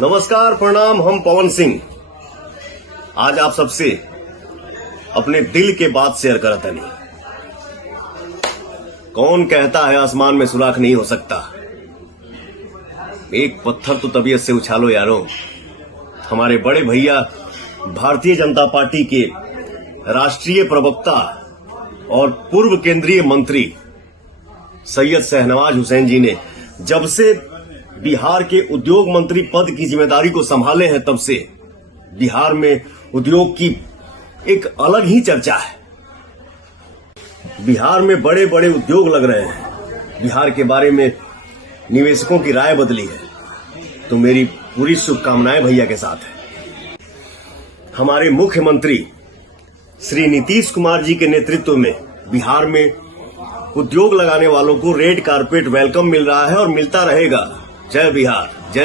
नमस्कार, प्रणाम। हम पवन सिंह आज आप सबसे अपने दिल के बात शेयर करत हनी। कौन कहता है आसमान में सुराख नहीं हो सकता। एक पत्थर तो तबीयत से उछालो यारो। हमारे बड़े भैया भारतीय जनता पार्टी के राष्ट्रीय प्रवक्ता और पूर्व केंद्रीय मंत्री सैयद शहनवाज हुसैन जी ने जब से बिहार के उद्योग मंत्री पद की जिम्मेदारी को संभाले हैं, तब से बिहार में उद्योग की एक अलग ही चर्चा है। बिहार में बड़े बड़े उद्योग लग रहे हैं। बिहार के बारे में निवेशकों की राय बदली है। तो मेरी पूरी शुभकामनाएं भैया के साथ है। हमारे मुख्यमंत्री श्री नीतीश कुमार जी के नेतृत्व में बिहार में उद्योग लगाने वालों को रेड कारपेट वेलकम मिल रहा है और मिलता रहेगा। जय बिहार, जय